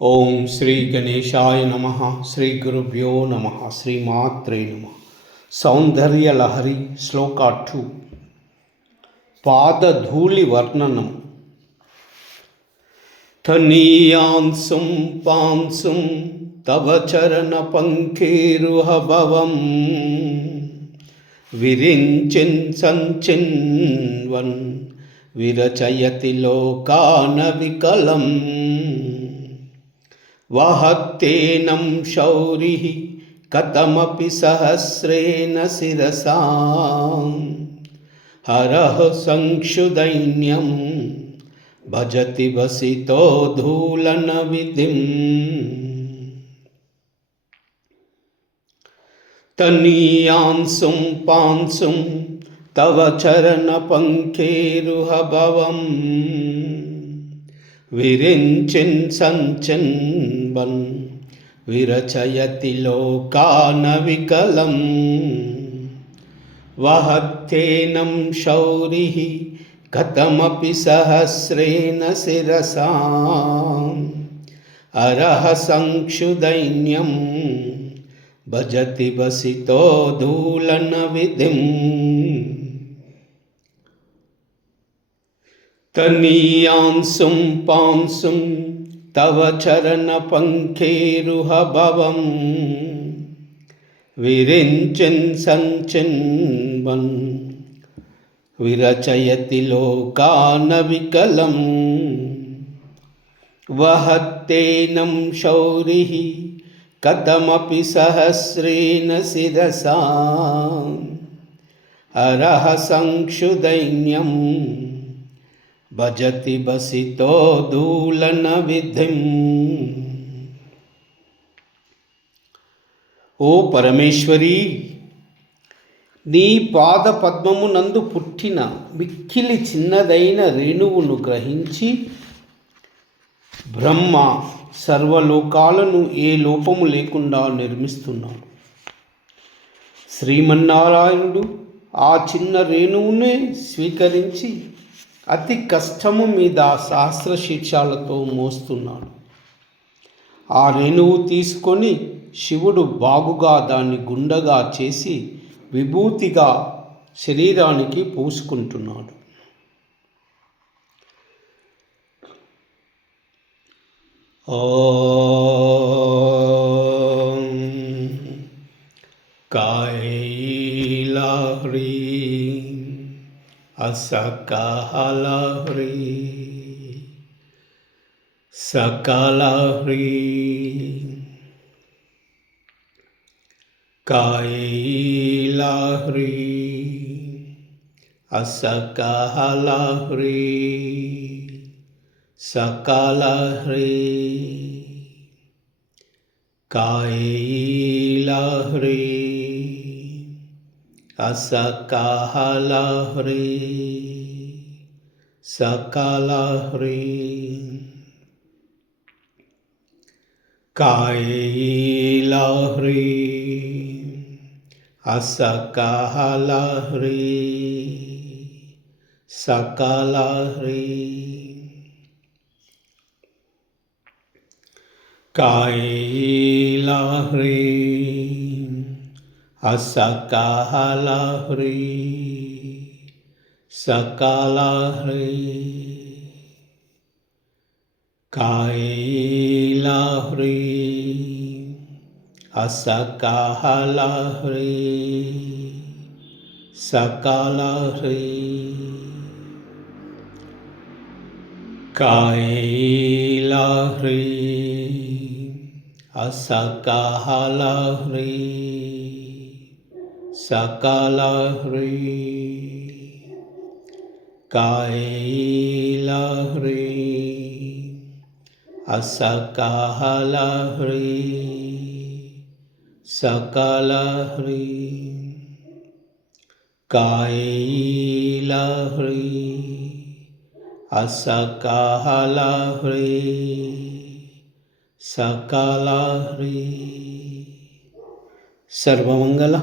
ఓం శ్రీ గణేశాయ నమః. శ్రీ గురుభ్యో నమః. శ్రీమాత్రే నమః. సౌందర్యలహరి శ్లోక 2. పాదధూళి వర్ణనం. తనీయాంశం పాంశం తవ చరణ పంకేరుహభవం విరించిన్ సంచిన్వన్ విరచయతి లోకాన వికలం వహత్తేనం శౌరిః కథమపి సహస్రేణ శిరసా హరః సంక్షుదైన్యం భజతి వసితో ధూలన విధిం. తనీయాంశం పాంశం తవ చరణ పంకేరుహభవం విరించిన్ సంచిన్వన్ విరచయతి లోకాన వికలం వహత్తేనం శౌరిః కథమపి సహస్రేణ శిరసా హరః సంక్షుదైన్యం భజతి వసితో ధూలన విధిం. తనీయాంశం పాంశం తవ చరణ పంకేరుహభవం విరించిన్ సంచిన్వన్ విరచయతి లోకాన వికలం వహత్తేనం శౌరిః కథమపి సహస్రేణ శిరసా హరః సంక్షుదైన్యం భజతి వసితో ధూలన విధిం. ఓ పరమేశ్వరీ, నీ పాద పద్మమునందు పుట్టిన మిక్కిలి చిన్నదైన రేణువును గ్రహించి బ్రహ్మ సర్వలోకాలను ఏ లోపము లేకుండా నిర్మిస్తున్నాడు. శ్రీమన్నారాయణుడు ఆ చిన్న రేణువునే స్వీకరించి అతి కష్టము మీద సహస్ర శీర్షాలతో మోస్తున్నాడు. ఆ రేణువు తీసుకొని శివుడు బాగుగా దాన్ని గుండగా చేసి విభూతిగా శరీరానికి పూసుకుంటున్నాడు. ఓం కైలాహ్రీ అసకాలహ్రీ సకాలహ్రీ కైలాహ్రీ అసకాలహ్రీ సకాలహ్రీ కైలాహ్రీ అసకాలహ్రీ సకాలహ్రీ కైలాహ్రీ అసకాలహ్రీ సకాలహ్రీ కైలాహ్రీ అసకాలహ్రీ సకాలహ్రీ కైలాహ్రీ అసకాలహ్రీ సకాలహ్రీ కైలాహ్రీ అసకాలహ్రీ సకాలహ్రీ కైలాహ్రీ అసకాలహ్రీ సకాలహ్రీ కైలాహ్రీ అసకాలహ్రీ సకాలహ్రీ. సర్వమంగళ